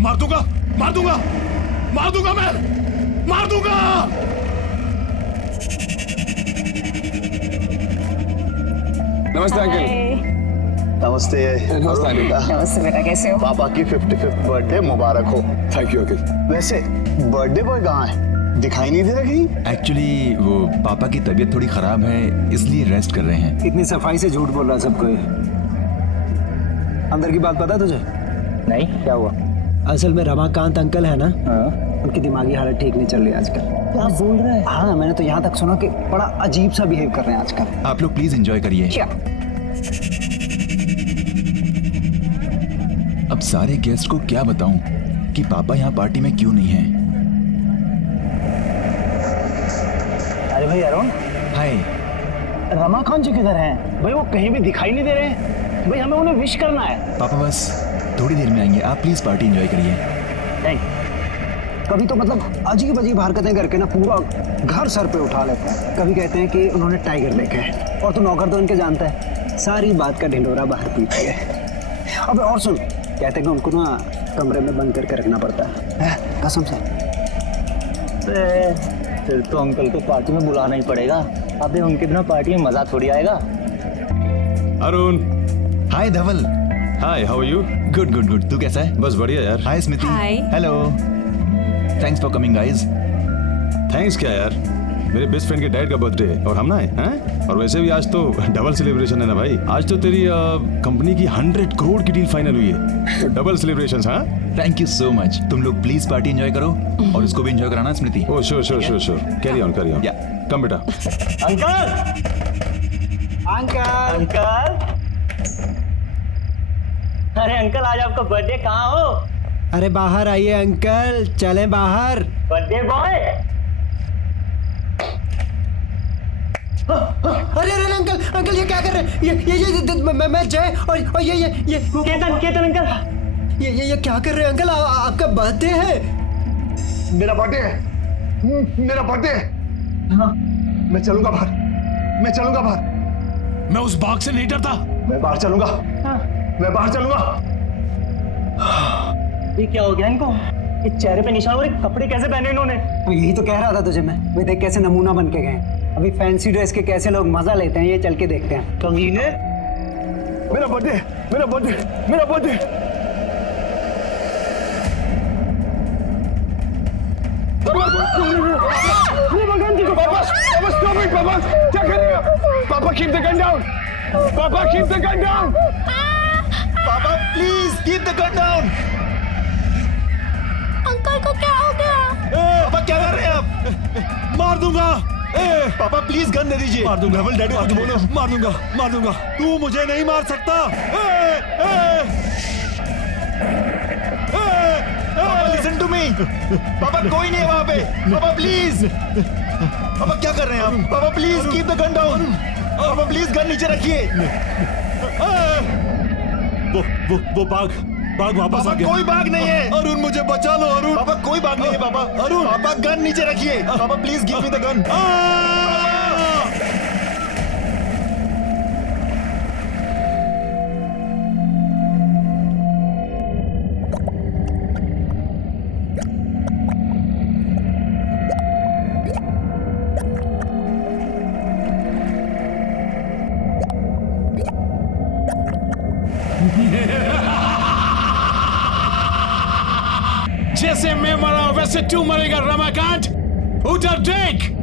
मार दूंगा, मार दूंगा, मार दूंगा, मैं मार दूंगा। नमस्ते अंकल। नमस्ते। नमस्ते बेटा, कैसे हो? पापा की 55th बर्थडे मुबारक हो। Thank you uncle. वैसे बर्थडे बॉय कहाँ है? दिखाई नहीं दे रहा कहीं। एक्चुअली वो पापा की तबीयत थोड़ी खराब है, इसलिए रेस्ट कर रहे हैं। इतनी सफाई से झूठ बोल रहा है सबको। अंदर की बात पता है तुझे? नहीं, क्या हुआ? असल में रमाकांत अंकल है ना, हाँ? उनकी दिमागी हालत ठीक नहीं चल रही आजकल। क्या बोल रहा है? हाँ, मैंने तो यहाँ तक सुना कि बड़ा अजीब सा बिहेव कर रहे हैं आजकल। आप लोग प्लीज एंजॉय करिए। क्या? अब सारे गेस्ट को क्या बताऊं कि पापा यहाँ पार्टी में क्यों नहीं हैं। अरे भाई अरुण, हाय। रमाकांत जी किधर हैं? भाई वो कहीं भी दिखाई नहीं दे रहे हैं। भाई हमें उन्हें विश करना है। पापा बस थोड़ी देर में आएंगे, आप प्लीज पार्टी एंजॉय करिए। कभी तो मतलब अजीब अजीब हरकतें करके ना पूरा घर सर पे उठा लेते हैं। कभी कहते हैं कि उन्होंने टाइगर देखा है, और तो नौकर तो इनके जानता है, सारी बात का ढिंडोरा बाहर पीती है। अब और सुन, कहते हैं कि उनको ना कमरे में बंद करके रखना पड़ता है, कसम से। फिर तो अंकल को पार्टी में बुलाना ही पड़ेगा। अबे उनके बिना पार्टी में मजा थोड़ी आएगा। Arun, hi Dhaval. Hi, how are you? Good good good, तू कैसा है? बस बढ़िया यार। Hi Smiti. Hi. Hello, thanks for coming guys. Thanks क्या यार, मेरे बेस्ट फ्रेंड के डैड का बर्थडे है और हम ना हैं। और वैसे भी आज तो डबल सेलिब्रेशन है ना भाई। आज तो तेरी कंपनी की 100 करोड़ की डील फाइनल हुई है, तो डबल सेलिब्रेशंस। हाँ, थैंक यू सो मच। तुम लोग प्लीज पार्टी एंजॉय करो और इसको भी एंजॉय कराना Smriti. Oh sure sure sure sure, carry on carry on. Yeah come बेटा। अंकल, अंकल, अंकल, अरे अंकल आज आपका बर्थडे, कहाँ हो? अरे बाहर आइए अंकल, चलें बाहर। Birthday boy. अरे अरे अंकल, अंकल ये क्या कर रहे हैं? ये मैं जय और ये केतन अंकल, ये क्या कर रहे हैं अंकल? आपका बर्थडे है। मेरा बर्थडे है, मेरा बर्थडे है। हाँ, मैं चलूंगा बाहर, मैं चलूंगा बाहर। मैं उस बाग से नहीं डरता। मैं बाहर चलूंगा। हाँ। मैं बाहर चलूंगा। ये क्या हो गया इनको? ये चेहरे पे निशान और ये कपड़े कैसे पहने इन्होंने? तो यही तो कह रहा था तुझे मैं। वे देख कैसे नमूना बन के गए। अभी फैंसी ड्रेस के कैसे लोग मजा लेते हैं, ये चल के देखते हैं। कमीने। मेरा बर्थडे, मेरा बर्थडे, मेरा बर्थडे। पापा, stop it, पापा, क्या कर रहे हो? पापा, keep the gun down. पापा, keep the gun down. पापा please keep the gun down. Uncle को क्या हो गया? पापा क्या कर रहे हैं आप? मार दूंगा। पापा प्लीज गन दे दीजिए। मार दूंगा, धवल डैडी को तो बोलो। मार दूंगा, मार दूंगा। तू मुझे नहीं मार सकता। पापा लिसन टू मी। पापा कोई नहीं है वहाँ पे। पापा प्लीज। पापा क्या कर रहे हैं आप? पापा please keep the gun down. पापा प्लीज गन नीचे रखिए। वो बाघ वापस आ गया। कोई बाघ नहीं है। अरुण मुझे बचा लो अरुण। पापा कोई बाघ नहीं है पापा। अरुण। पापा गन नीचे रखिए। पापा please give me the gun. जैसे मैं मरा वैसे तू मरेगा रमाकांत। उधर देख।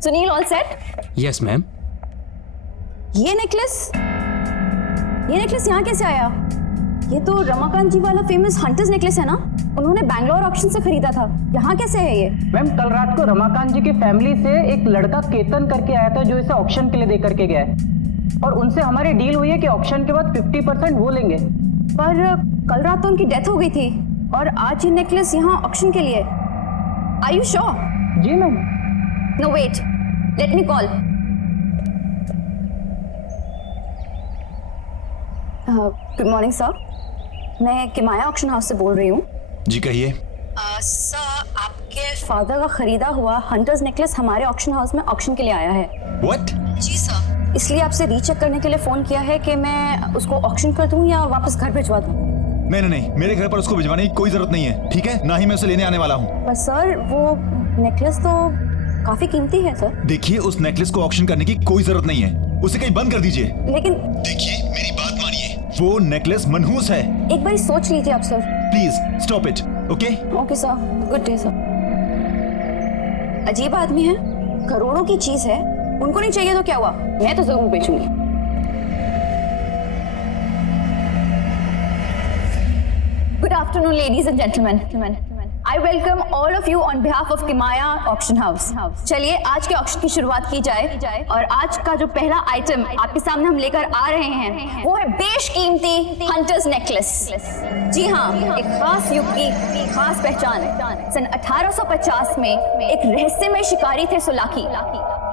Sunil all set? Yes ma'am. ये नेकलेस यहाँ कैसे आया? ये तो रमाकांत जी वाला फेमस हंटर्स नेकलेस है ना? उन्होंने बैंगलोर ऑक्शन से खरीदा था। यहाँ कैसे है ये? मैम कल रात को रमाकांत जी की फैमिली से एक लड़का केतन करके आया था जो इसे ऑक्शन के लिए दे करके गया है और उनसे हमारी डील हुई है कि ऑक्शन के बाद 50% वो लेंगे। पर कल रात तो उनकी डेथ हो गई थी और आज ये नेकलेस यहाँ ऑक्शन के लिए। Are you sure? जी ma'am. No wait, let me call. Good morning sir, मैं किमाया ऑक्शन हाउस से बोल रही हूँ। जी कहिए। सर, आपके फादर का खरीदा हुआ हंटर्स नेकलेस हमारे ऑक्शन हाउस में ऑक्शन के लिए आया है। व्हाट? जी सर, इसलिए आपसे रीचेक करने के लिए फोन किया है कि मैं उसको ऑक्शन कर दूं या वापस घर भिजवा दूं। नहीं नहीं नहीं, मेरे घर पर उसको भिजवाने की कोई जरूरत नहीं है, ठीक है? ना ही मैं उसे लेने आने वाला हूँ। पर सर वो नेकलेस तो काफी कीमती है सर। देखिए, उस नेकलेस को ऑक्शन करने की कोई जरूरत नहीं है, उसे कहीं बंद कर दीजिए। लेकिन देखिए मेरी बात मानिए, वो नेकलेस मनहूस है। एक बार सोच लीजिए आप sir. Please stop it. Okay okay sir, good day sir. अजीब आदमी है, करोड़ों की चीज है, उनको नहीं चाहिए तो क्या हुआ, मैं तो जरूर बेचूंगी। Good afternoon, ladies and gentlemen. I welcome all of you on behalf of Kimaya Auction House. चलिए आज के ऑक्शन की शुरुआत की जाए और आज का जो पहला आइटम आपके सामने हम लेकर आ रहे हैं वो है बेशकीमती हंटर्स नेकलेस। जी हाँ, एक खास युग की खास पहचान। सन 1850 में एक रहस्यमय शिकारी थे सुलाकी।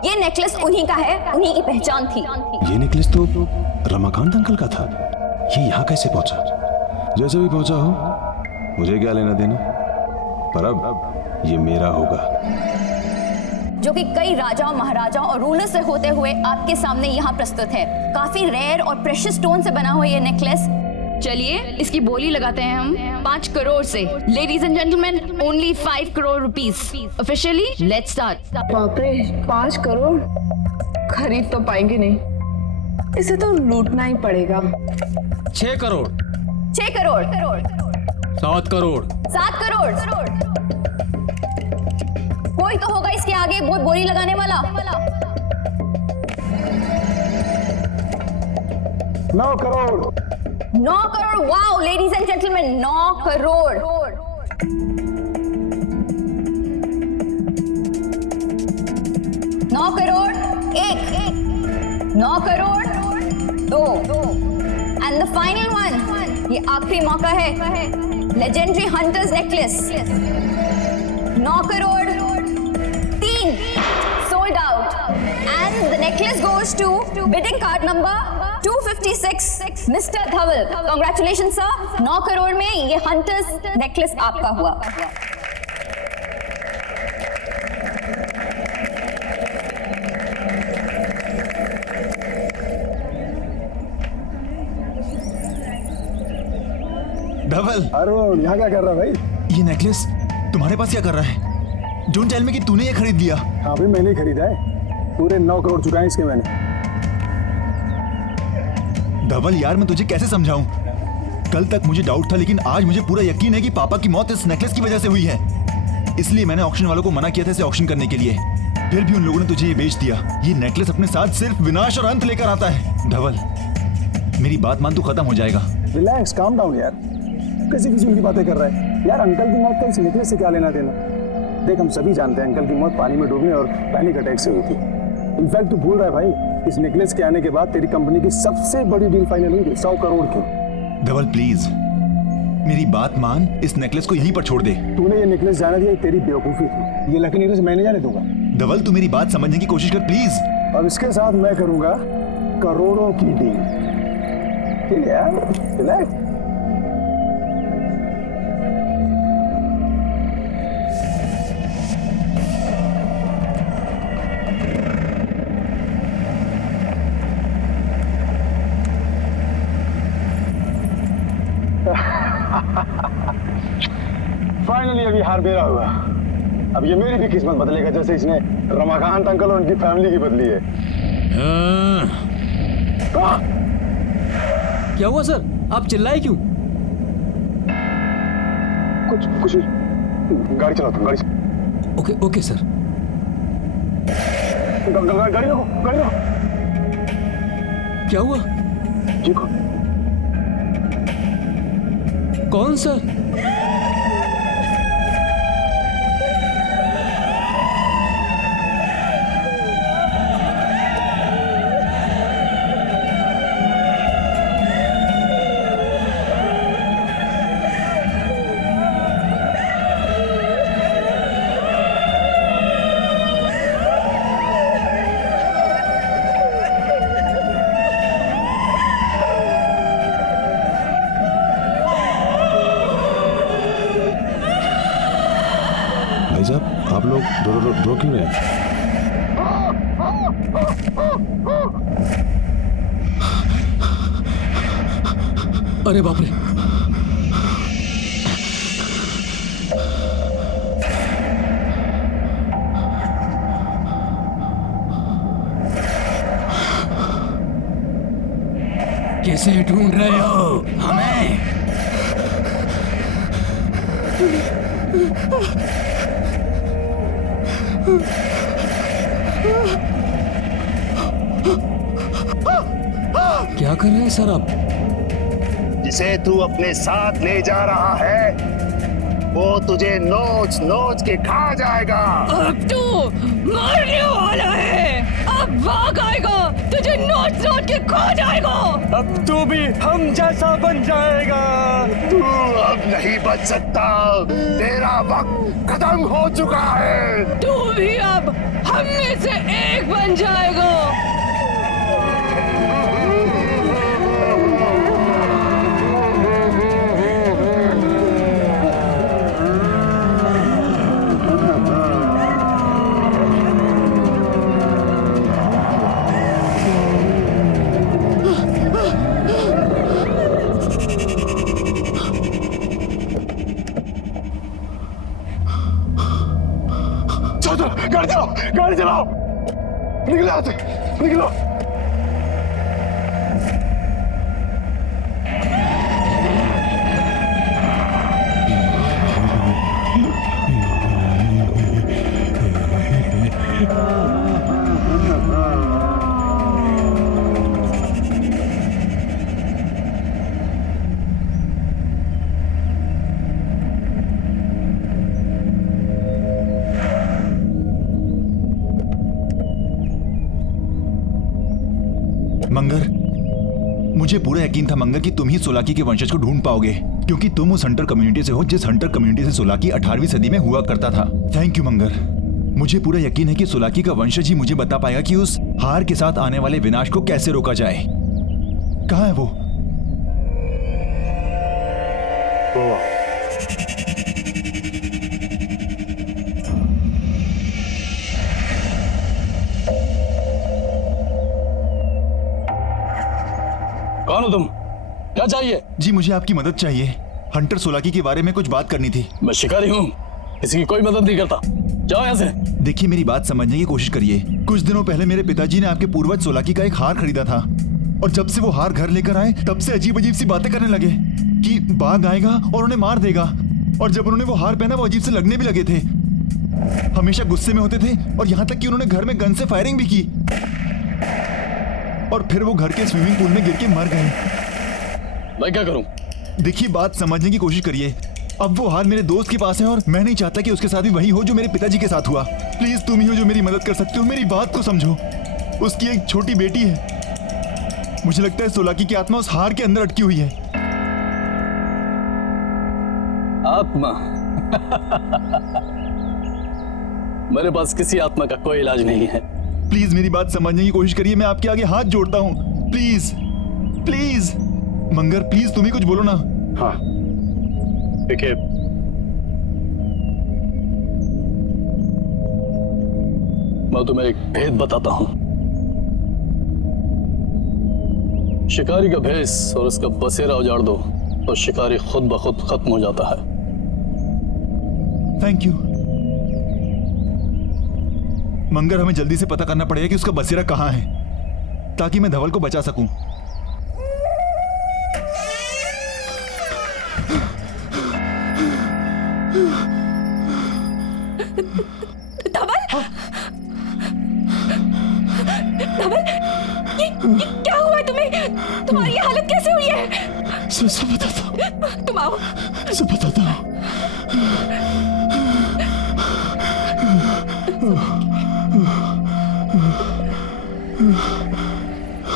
ये नेकलेस उन्हीं का है, उन्हीं की पहचान थी। ये नेकलेस तो रमाकांत अंकल का था। ये यहाँ कैसे पहुंचा? जैसे भी पहुंचा हो, मुझे क्या लेना देना, पर अब ये मेरा होगा। जो कि कई राजाओं, महाराजाओं और रूलर से होते हुए आपके सामने यहाँ प्रस्तुत है। काफी रेयर और प्रेशियस स्टोन से बना हुआ ये नेकलेस। चलिए इसकी बोली लगाते हैं हम 5 करोड़ से। Ladies and gentleman, only 5 crore rupees. Officially let's start. बाप रे, 5 करोड़ खरीद तो पाएंगे नहीं, इसे तो लूटना ही पड़ेगा। 6 करोड़। 6 करोड़। 7 करोड़। 7 करोड़। कोई तो होगा इसके आगे बहुत बोली लगाने वाला। 9 crore. 9 crore. Wow ladies and gentleman, 9 crore. 9 crore 1, 9 crore 2 and the final one. ये आखिरी मौका है, legendary hunters necklace. 9 crore 3, sold out and the necklace goes to bidding card number 256, mister Dhaval. Congratulation sir, 9 crore में ये हंटर्स नेकलेस आपका हुआ। धवल, अरुण यहाँ क्या कर रहा है भाई? ये नेकलेस तुम्हारे पास क्या कर रहा है? डोंट टेल मी कि तूने ये खरीद लिया। हाँ भाई, मैंने खरीदा है। पूरे 9 करोड़ चुकाए इसके मैंने। धवल यार, मैं तुझे कैसे समझाऊं? कल तक मुझे डाउट था, लेकिन आज मुझे पूरा यकीन है कि पापा की मौत इस नेकलेस की वजह से हुई है। इसलिए मैंने ऑक्शन वालों को मना किया था इसे ऑक्शन करने के लिए, फिर भी उन लोगों ने तुझे ये बेच दिया। ये नेकलेस अपने साथ सिर्फ विनाश और अंत लेकर आता है। धवल मेरी बात मान, तू खत्म हो जाएगा। रिलैक्स, काम डाउन यार। कैसी फिजूल की बातें कर रहा है यार? अंकल की मौत का इस नेकलेस से क्या लेना देना? देख, हम सभी जानते हैं अंकल की मौत पानी में डूबने और पैनिक अटैक से हुई थी। इनफैक्ट तू भूल रहा है भाई, इस नेकलेस के आने के बाद तेरी कंपनी की सबसे बड़ी डील फाइनल हुई 100 करोड़ की। धवल प्लीज मेरी बात मान, इस नेकलेस को यहीं पर छोड़ दे। तूने ये नेकलेस जाने दिया, तेरी बेवकूफी थी। ये लकी नेकलेस मैंने जाने दूंगा। धवल तू मेरी बात समझने की कोशिश कर प्लीज। और इसके साथ मैं करूंगा करोड़ों की डील। ठीक है यार, रिलैक्स। फाइनली अभी हार मेरा हुआ। अब ये मेरी भी किस्मत बदलेगा, जैसे इसने रमाकांत अंकल और उनकी फैमिली की बदली है। क्या हुआ सर, आप चिल्लाए क्यों? कुछ गाड़ी चलाता हूँ, गाड़ी। Okay sir. गाड़ी रोको, गाड़ी रोको। क्या हुआ? देखो, कौन सर? भाई साहब आप लोग रो क्यों रहे हैं? अरे बाप रे! कैसे ढूंढ रहे हो हमें? क्या कर रहे हैं सर आप? जिसे तू अपने साथ ले जा रहा है वो तुझे नोच नोच के खा जाएगा। अब तू मरने वाला है, अब भाग आएगा, तुझे नोच नोच के खा जाएगा। अब तू भी हम जैसा बन जाएगा। तू अब नहीं बच सकता, तेरा वक्त खत्म हो चुका है। तू भी अब हम में से एक बन जाएगा। गाड़ी चलाओ, गाड़ी चलाओ, निकलो यहाँ से, निकलो। मंगर, मुझे पूरा यकीन था मंगर कि तुम ही सोलाकी के वंशज को ढूंढ पाओगे, क्योंकि तुम उस हंटर कम्युनिटी से हो जिस हंटर कम्युनिटी से सोलाकी 18वीं सदी में हुआ करता था। थैंक यू मंगर। मुझे पूरा यकीन है कि सोलाकी का वंशज ही मुझे बता पाएगा कि उस हार के साथ आने वाले विनाश को कैसे रोका जाए। कहाँ है वो? कौन हो तुम? क्या चाहिए? जी मुझे आपकी मदद चाहिए। हंटर सोलाकी के बारे में कुछ बात करनी थी। मैं शिकारी हूँ, किसी की कोई मदद नहीं करता। जाओ यहाँ से। देखिए मेरी बात समझने की कोशिश करिए। कुछ दिनों पहले मेरे पिताजी ने आपके पूर्वज सोलाकी का एक हार खरीदा था, और जब से वो हार घर लेकर आए तब से अजीब अजीब सी बातें करने लगे कि बाघ आएगा और उन्हें मार देगा। और जब उन्होंने वो हार पहना वो अजीब से लगने भी लगे थे, हमेशा गुस्से में होते थे, और यहाँ तक कि उन्होंने घर में गन से फायरिंग भी की, और फिर वो घर के स्विमिंग पूल में गिर के मर गए। मैं क्या करूं? देखिए बात समझने की कोशिश करिए। अब वो हार मेरे दोस्त के पास है और मैं नहीं चाहता कि उसके साथ भी वही हो जो मेरे पिताजी के साथ हुआ। प्लीज तुम ही हो जो मेरी मदद कर सकते हो। मेरी बात को समझो। उसकी एक छोटी बेटी है। मुझे लगता है सोलाकी की आत्मा उस हार के अंदर अटकी हुई है। आत्मा? मेरे पास किसी आत्मा का कोई इलाज नहीं है। प्लीज मेरी बात समझने की कोशिश करिए। मैं आपके आगे हाथ जोड़ता हूँ। प्लीज प्लीज मंगर, प्लीज तुम ही कुछ बोलो ना। हाँ देखिए, मैं तुम्हें एक भेद बताता हूं। शिकारी का भेष और उसका बसेरा उजाड़ दो तो शिकारी खुद ब खुद खत्म हो जाता है। थैंक यू मंगर। हमें जल्दी से पता करना पड़ेगा कि उसका बसेरा कहाँ है, ताकि मैं धवल को बचा सकूं। धवल? क्या हुआ है तुम्हें? तुम्हारी ये हालत कैसे हुई है? सब बताता हूँ, तुम आओ। सब बताता हूँ।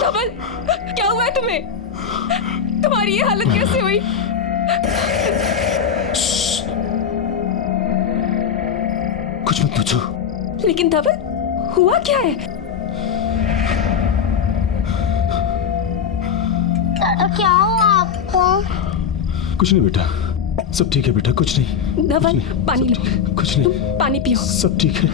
धवल, क्या हुआ है तुम्हें? तुम्हारी ये हालत कैसे हुई? कुछ मत पूछो। लेकिन धवल, हुआ क्या है? दादा क्या हुआ आपको? कुछ नहीं बेटा, सब ठीक है बेटा, कुछ नहीं। धवल, कुछ नहीं, पानी सब लो। ठीक है, कुछ नहीं, तुम पानी पियो। सब ठीक है।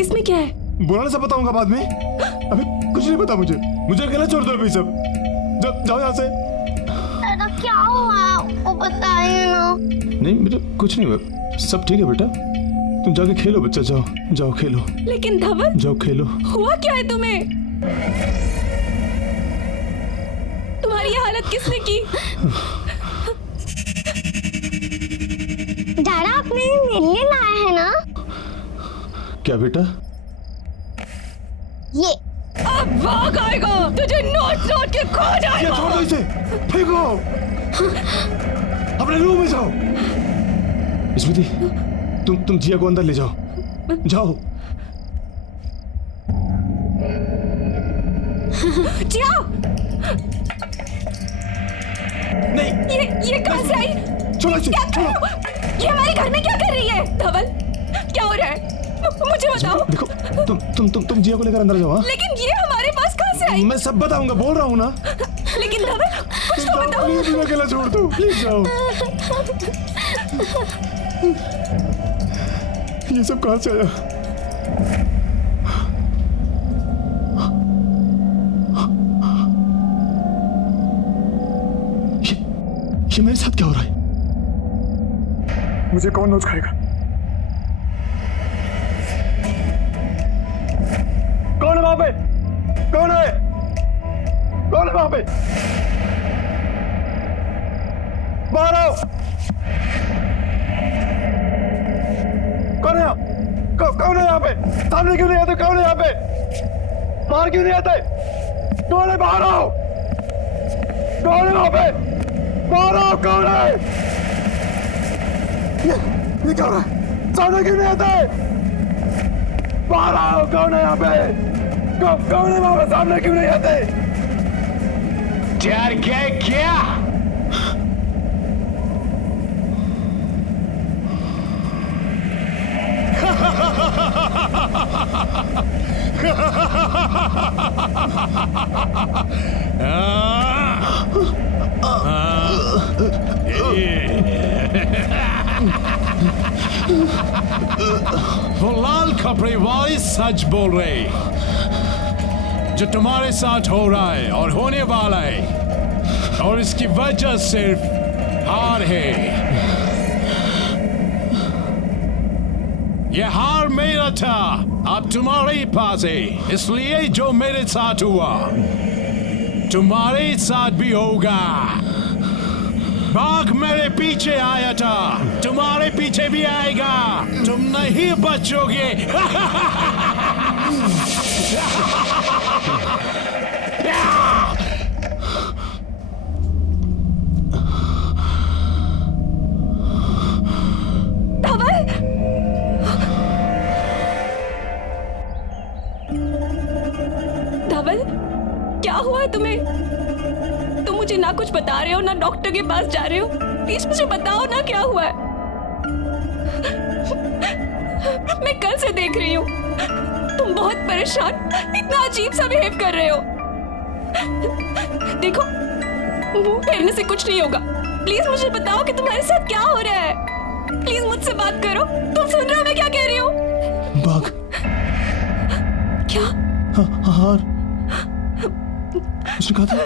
इसमें क्या है? बोला ना, सब बताऊंगा बाद में। अबे कुछ नहीं पता मुझे अकेला छोड़ दो अभी सब। जाओ यहाँ से। दादा क्या हुआ? वो बताइए ना। नहीं बेटा, कुछ नहीं हुआ, सब ठीक है बेटा। तुम जाके खेलो बच्चा, जाओ खेलो। लेकिन धवल, जाओ खेलो। हुआ क्या है तुम्हें? तुम्हारी ये हालत किसने की? दादा आपने मेरे लिए लाया है ना? क्या बेटा? ये अब भाग आएगा, तुझे नोट के खो ये जाएगा। छोड़ दो इसे, फेंको। अपने रूम में जाओ। स्मृति, तुम जिया को अंदर ले जाओ। जिया, नहीं, ये कहां से आई? छोड़ो इसे, क्या कर छोड़ो। रहे हो? ये हमारे घर में क्या कर रही है? धवल, क्या हो रहा है? मुझे बताओ। देखो, तुम जिया को लेकर अंदर जाओ। हाँ? लेकिन ये हमारे पास कहां से आई? मैं सब बताऊंगा, बोल रहा हूँ ना। लेकिन धवल, कुछ तो बताओ। प्लीज मुझे अकेला छोड़ दो, प्लीज जाओ। ये सब कहाँ से आया? ये मेरे साथ क्या हो रहा है? मुझे कौन नोच खाएगा? कौन है वहां पे? कौन है वहां पे? बाहर आओ। कौन है कौन है यहाँ पे? सामने क्यों नहीं आते? कौन है यहाँ पे? बाहर क्यों नहीं आते? कौन है? बाहर आओ। कौन है वहां पे? बाहर आओ। कौन है? ये क्या हो रहा है? सामने क्यों नहीं आते? बाहर आओ। कौन है यहाँ पे? कौन है वहां पे? सामने क्यों नहीं आते? डर गए क्या? वो लाल कपड़े वाले सच बोल रहे। जो तुम्हारे साथ हो रहा है और होने वाला है, और इसकी वजह सिर्फ हार है। ये हार मेरा था, अब तुम्हारे पास है। इसलिए जो मेरे साथ हुआ तुम्हारे साथ भी होगा। बाघ मेरे पीछे आया था, तुम्हारे पीछे भी आएगा। तुम नहीं बचोगे। धवल, धवल, क्या हुआ है तुम्हें? तुम मुझे ना कुछ बता रहे हो, ना डॉक्टर के पास जा रहे हो। प्लीज मुझे बताओ ना, क्या हुआ है? मैं कल से देख रही हूँ, तुम बहुत परेशान, इतना अजीब सा बिहेव कर रहे हो। देखो, मुंह फेरने से कुछ नहीं होगा। प्लीज मुझे बताओ कि तुम्हारे साथ क्या हो रहा है। प्लीज मुझसे बात करो। तुम सुन रहे हो मैं क्या कह रही हूँ? बाघ। क्या? हार। उसने कहा था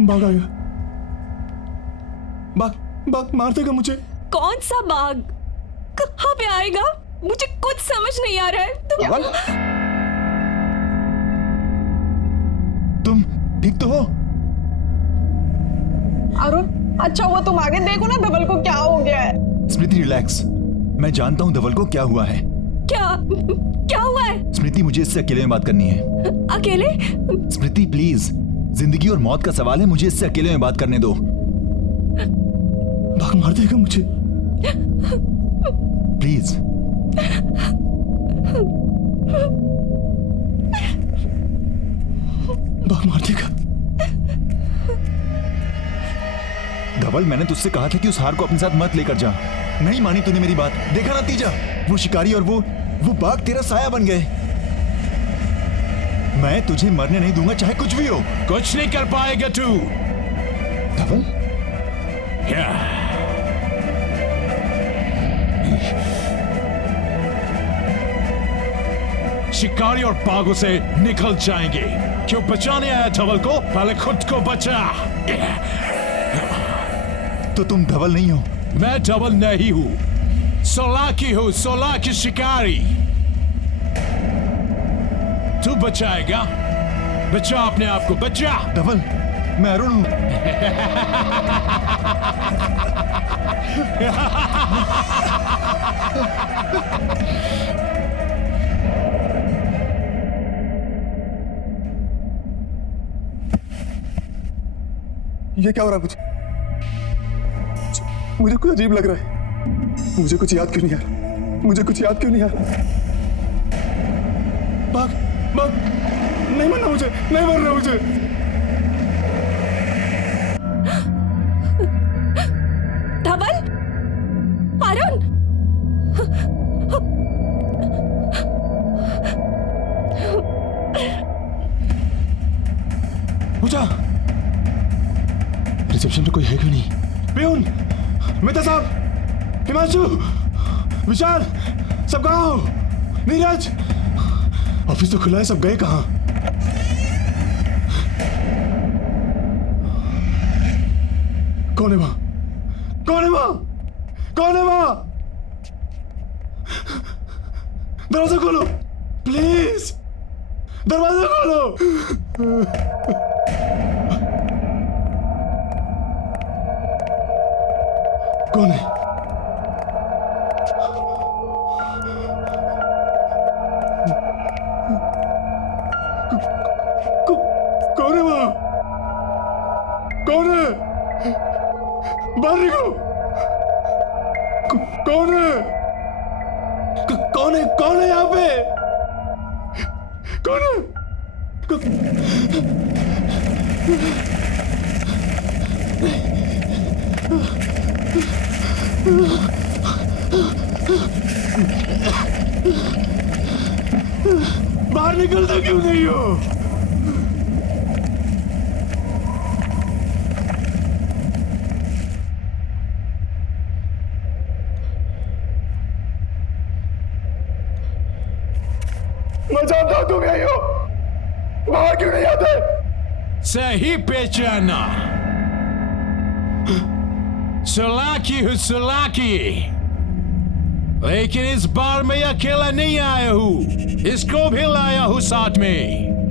बाघ आएगा। बाघ मार देगा मुझे। कौन सा बाघ? कहाँ पे आएगा? मुझे कुछ समझ नहीं आ रहा है। तुम ठीक तो हो? अरुण, अच्छा हुआ तुम आगे देखो ना, धवल को क्या हो गया है। स्मृति रिलैक्स, मैं जानता हूँ धवल को क्या हुआ है। क्या हुआ है? स्मृति, मुझे इससे अकेले में बात करनी है। अकेले? स्मृति प्लीज, जिंदगी और मौत का सवाल है, मुझे इससे अकेले में बात करने दो। बाघ मार देगा मुझे, प्लीज। बाघ मार देगा। धवल, मैंने तुझसे कहा था कि उस हार को अपने साथ मत लेकर जा। नहीं मानी तूने मेरी बात। देखा नतीजा, वो शिकारी और वो बाघ तेरा साया बन गए। मैं तुझे मरने नहीं दूंगा, चाहे कुछ भी हो। कुछ नहीं कर पाएगा तू। धवल, शिकारी और बाघों से निकल जाएंगे। क्यों बचाने आया धवल को? पहले खुद को बचा। तो तुम धवल नहीं हो? मैं धवल नहीं हूं, सोलाकी हूं, सोलाकी शिकारी। तू बचाएगा? बचा अपने आप को, बचा। धवल, मैं अरुण हूं। ये क्या हो रहा है? मुझे कुछ अजीब लग रहा है। मुझे कुछ याद क्यों नहीं आ रहा? मुझे कुछ याद क्यों नहीं आ रहा? बाघ, बाघ, नहीं मरना मुझे, नहीं मरना मुझे। धवल, अरुण, पूजा, रिसेप्शन पे कोई है क्यों नहीं? प्यून, मेहता साहब, हिमांशु, विशाल, सब कहाँ हो? नीरज, ऑफिस तो खुला है, सब गए कहाँ? कौन है वहां? कौन है वहां? कौन है वहां? दरवाजा खोलो, प्लीज, दरवाजा खोलो। कौन है? कौन है वहां? कौन है? बाहर निकलो। कौन है? कौन है? कौन है यहाँ पे? कौन है? बाहर निकलता क्यों नहीं हो? मैं जानता हूं तुम यही हो, बाहर क्यों नहीं आते? सही पहचाना, सोलाकी हूँ, सोलाकी। लेकिन इस बार मैं अकेला नहीं आया हूँ, इसको भी लाया हूँ साथ में।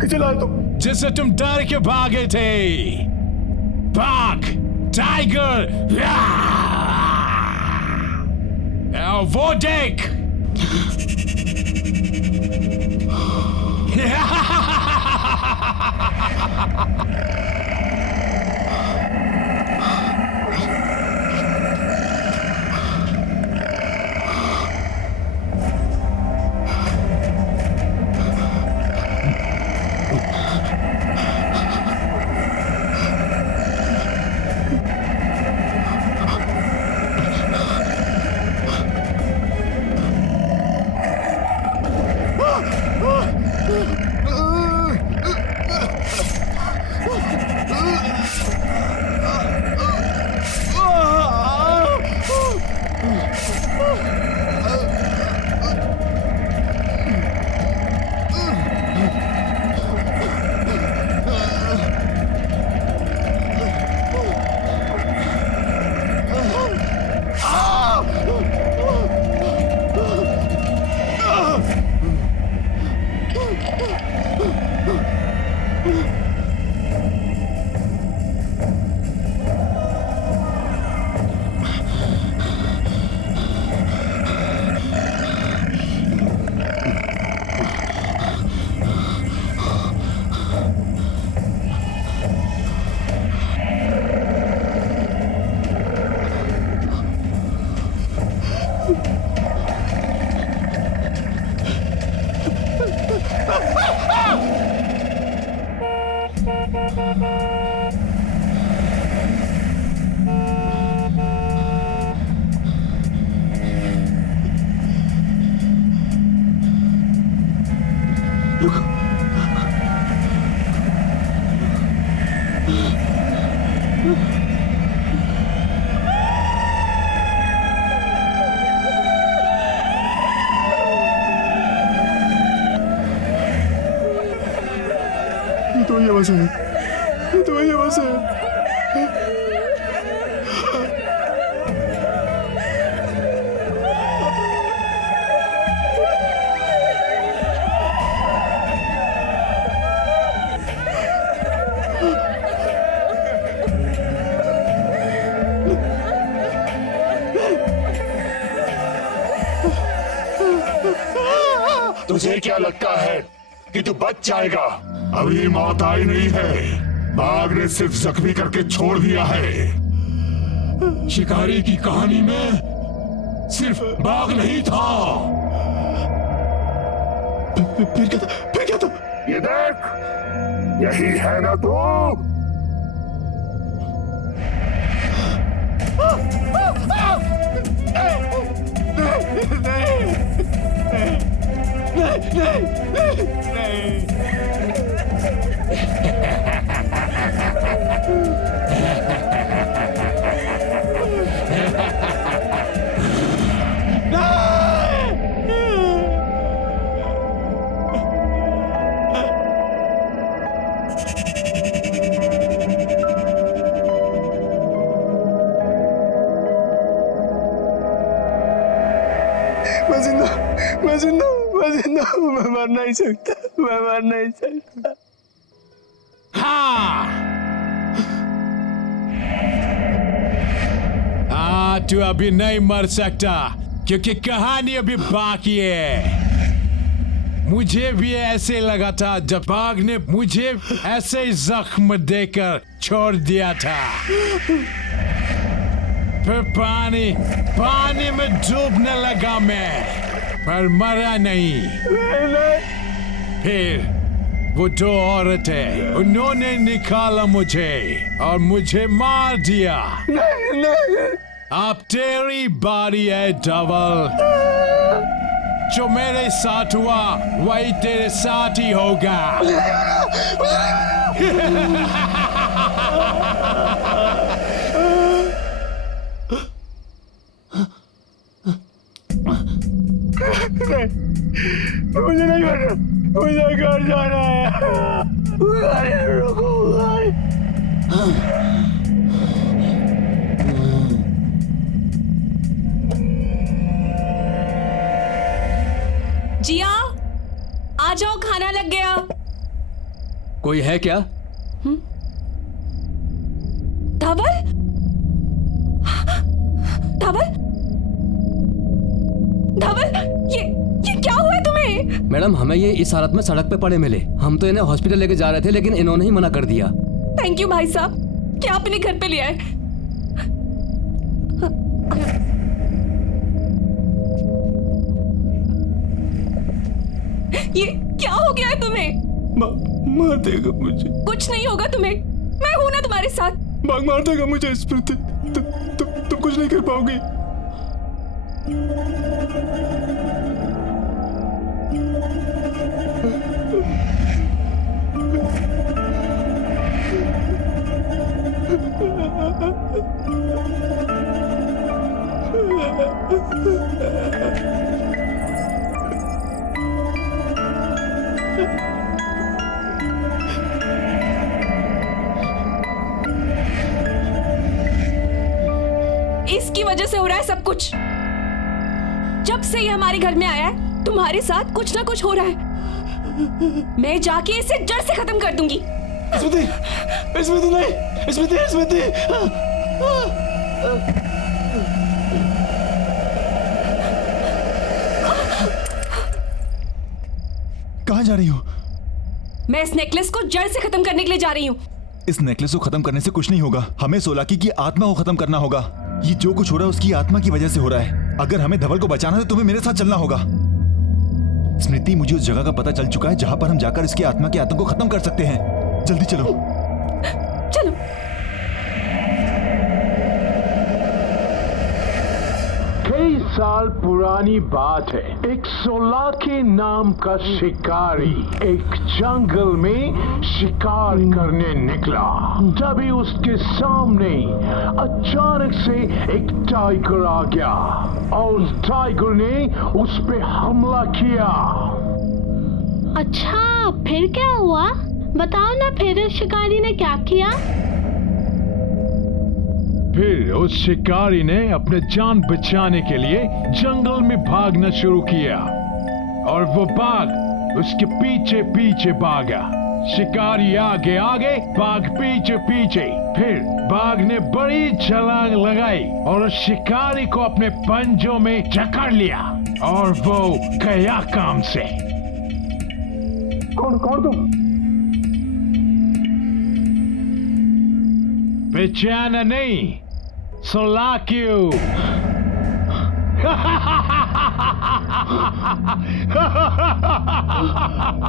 किसे लाया तुम? जिससे तुम डर के भागे थे। बाघ, टाइगर, वो देख। वही आवाज है, ये तो वही आवाज है। तुझे क्या लगता है कि तू बच जाएगा? अभी मौत आई नहीं है, बाघ ने सिर्फ जख्मी करके छोड़ दिया है। शिकारी की कहानी में सिर्फ बाघ नहीं था। फिर क्या था? फिर क्या था? ये देख, यही है ना तू? मैं मर नहीं सकता, मैं मर नहीं सकता। हाँ, तू अभी नहीं मर सकता क्योंकि कहानी अभी बाकी है। मुझे भी ऐसे लगा था जब बाघ ने मुझे ऐसे ही जख्म देकर छोड़ दिया था। फिर पानी में डूबने लगा मैं, पर मरा नहीं। फिर वो दो औरतें, उन्होंने निकाला मुझे और मुझे मार दिया। अब तेरी बारी है डबल। जो मेरे साथ हुआ वही तेरे साथ ही होगा। मुझे नहीं मरना, मुझे घर जाना है। जिया, आ जाओ, खाना लग गया। कोई है क्या? धवल? धवल? धवल, ये क्या हुआ तुम्हें? मैडम, हमें ये इस हालत में सड़क पे पड़े मिले। हम तो इन्हें हॉस्पिटल लेके जा रहे थे, लेकिन इन्होंने ही मना कर दिया। थैंक यू भाई साहब, क्या आपने घर पे लिया है? ये क्या हो गया है तुम्हें? मार देगा मुझे। कुछ नहीं होगा तुम्हें, मैं हूं ना तुम्हारे साथ। बाघ मार देगा मुझे स्मृति, तुम कुछ नहीं कर पाओगी। इसकी वजह से हो रहा है सब कुछ। जब से ये हमारे घर में आया है, तुम्हारे साथ कुछ ना कुछ हो रहा है। मैं जाके इसे जड़ से खत्म कर दूंगी। स्मृति, स्मृति नहीं, स्मृति, स्मृति। कहाँ जा रही हो? मैं इस नेकलेस को जड़ से खत्म करने के लिए जा रही हूँ। इस नेकलेस को खत्म करने से कुछ नहीं होगा। हमें सोलाकी की आत्मा को खत्म करना होगा। ये जो कुछ हो रहा है उसकी आत्मा की वजह से हो रहा है। अगर हमें धवल को बचाना है तो तुम्हें मेरे साथ चलना होगा। स्मृति, मुझे उस जगह का पता चल चुका है जहां पर हम जाकर इसकी आत्मा के आतंक को खत्म कर सकते हैं। जल्दी चलो। चलो। कई साल पुरानी बात है। एक सोलाकी नाम का शिकारी एक जंगल में शिकार करने निकला। तभी उसके सामने अचानक से एक टाइगर आ गया और उस टाइगर ने उस पे हमला किया। अच्छा, फिर क्या हुआ? बताओ ना फिर उस शिकारी ने क्या किया? फिर उस शिकारी ने अपने जान बचाने के लिए जंगल में भागना शुरू किया और वो बाघ उसके पीछे पीछे भागा। शिकारी आगे आगे, बाघ पीछे पीछे। फिर बाघ ने बड़ी छलांग लगाई और उस शिकारी को अपने पंजों में जकड़ लिया और वो गया काम से। कौन तुम? पहचाना नहीं? सोलाक्यू।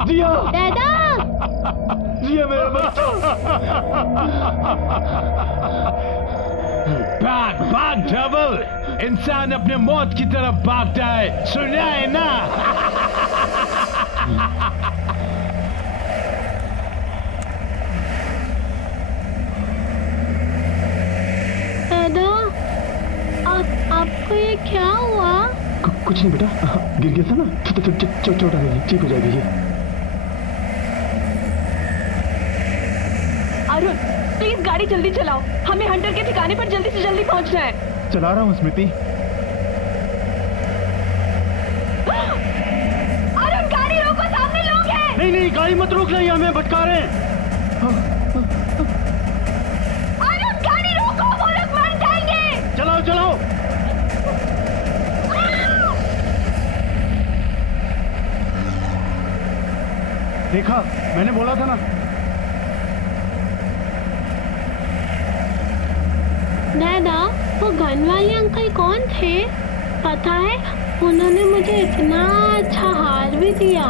जिया, दादा जिया मेरा बच्चा। भाग डबल। इंसान अपने मौत की तरफ भागता है, सुना है ना? दादा आपको ये क्या हुआ? कुछ नहीं बेटा, गिर गया था ना, चोट आ गई, ठीक हो जाएगी ये। अरुण प्लीज गाड़ी जल्दी चलाओ, हमें हंटर के ठिकाने पर जल्दी से जल्दी पहुंचना है। चला रहा हूँ स्मृति। अरुण गाड़ी रोको, सामने लोग हैं। नहीं गाड़ी मत रोक, नहीं हमें भटका रहे हैं। अरुण गाड़ी रोको, वो लोग मर जाएंगे। चलाओ। देखा, मैंने बोला था ना। दादा वो गन वाले अंकल कौन थे? पता है उन्होंने मुझे इतना अच्छा हार भी दिया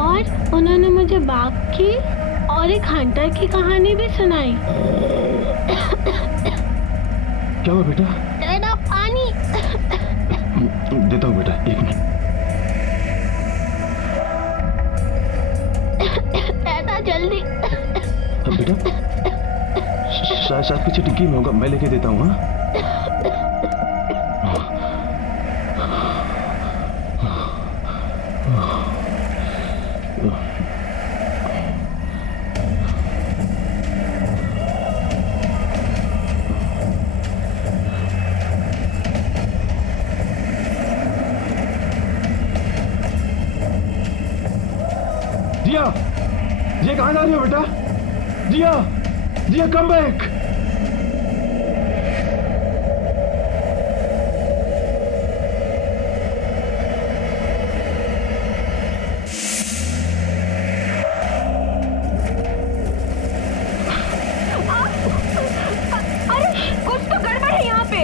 और उन्होंने मुझे बाघ की और एक हंटर की कहानी भी सुनाई। क्या हुआ बेटा? दादा पानी। देता हूँ बेटा, एक मिनट। दादा जल्दी। बेटा शायद पीछे डिग्गी में होगा, मैं लेके देता हूँ। जिया कहाँ जा रही हो बेटा? जिया कम बैक। अरे कुछ तो गड़बड़ है यहाँ पे।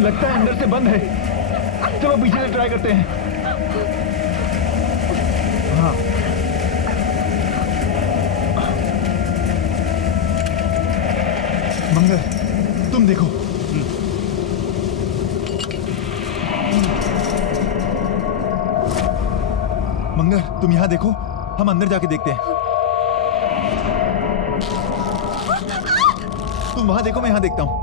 लगता है अंदर से बंद है। चलो पीछे से ट्राई करते हैं। हाँ मंगर, तुम देखो। मंगर तुम यहाँ देखो, हम अंदर जाके देखते हैं। तुम वहां देखो, मैं यहाँ देखता हूँ।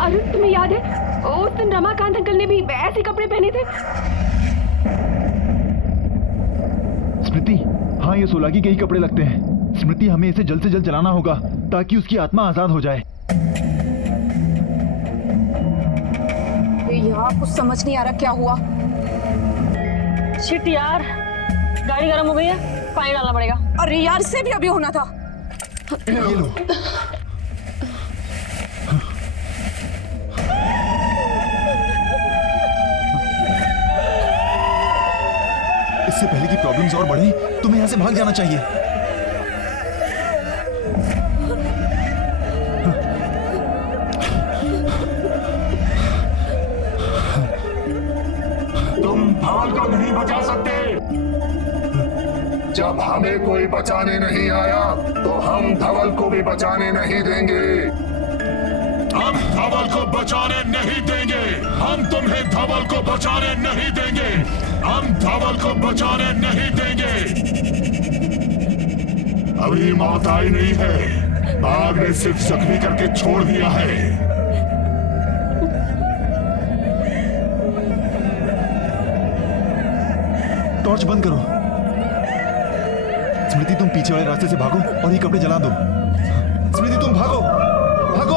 अरुण तुम्हें याद है उस दिन रमाकांत अंकल ने भी ऐसे कपड़े पहने थे? स्मृति, हाँ ये सोलागी के ही कपड़े लगते हैं। स्मृति, हमें इसे जल्द से जल्द जलाना होगा ताकि उसकी आत्मा आजाद हो जाए। यार कुछ समझ नहीं आ रहा क्या हुआ। शिट यार, गाड़ी गर्म हो गई है, पानी डालना पड़ेगा। अरे यार इससे भी अभी होना था। ये लो। इससे पहले कि प्रॉब्लम्स और बढ़े तुम्हें यहाँ से भाग जाना चाहिए। तुम धवल को नहीं बचा सकते। जब हमें कोई बचाने नहीं आया तो हम धवल को भी बचाने नहीं देंगे। हम धवल को बचाने नहीं देंगे। हम तुम्हें धवल को बचाने नहीं देंगे। हम धवल को बचाने नहीं देंगे। अभी मौत आई नहीं है, आग ने सिर्फ जख्मी करके छोड़ दिया है। टॉर्च बंद करो। स्मृति तुम पीछे वाले रास्ते से भागो और ये कपड़े जला दो। स्मृति तुम भागो भागो।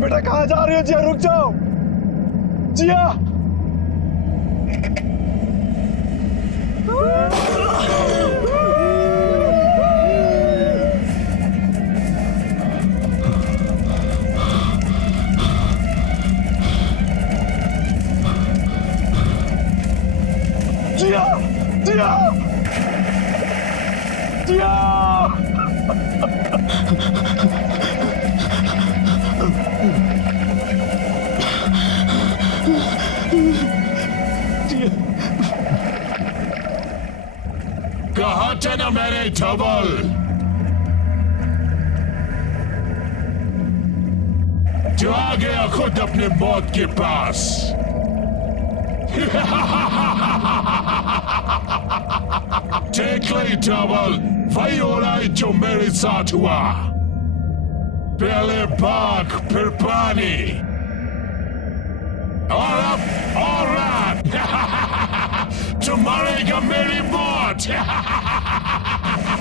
बेटा कहाँ जा रही हो जिया? रुक जाओ जिया। जिया जिया जिया। कहा चला मेरे धवल? जो आ गया खुद अपने मौत के पास। देख ले धवल, वही हो रहा है जो मेरे साथ हुआ। पहले भाग फिर पानी और अब और रात। तुम मरेगा मेरी मौत।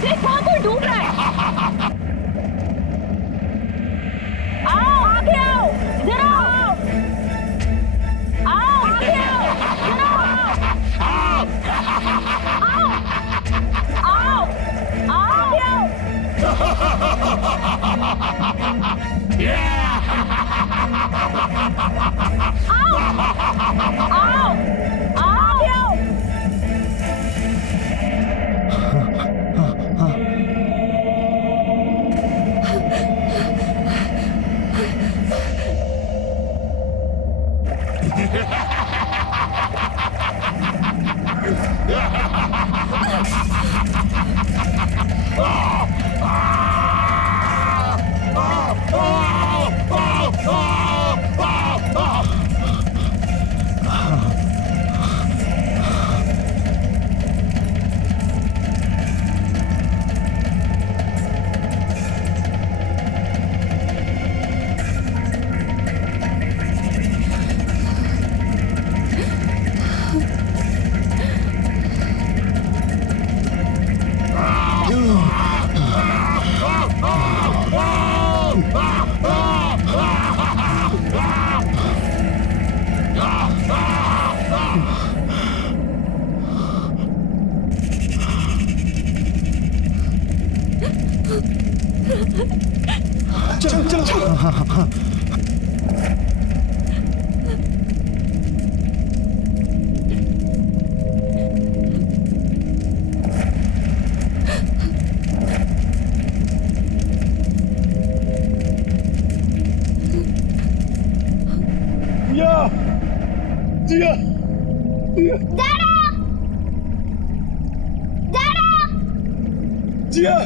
देख वहां कोई डूब रहा है। आओ आगे आओ, इधर आओ। आओ आगे आओ, इधर आओ। आओ आओ आगे आओ। आओ आगे आओ। चलो चलो। हाँ हाँ हाँ। जिया जिया जिया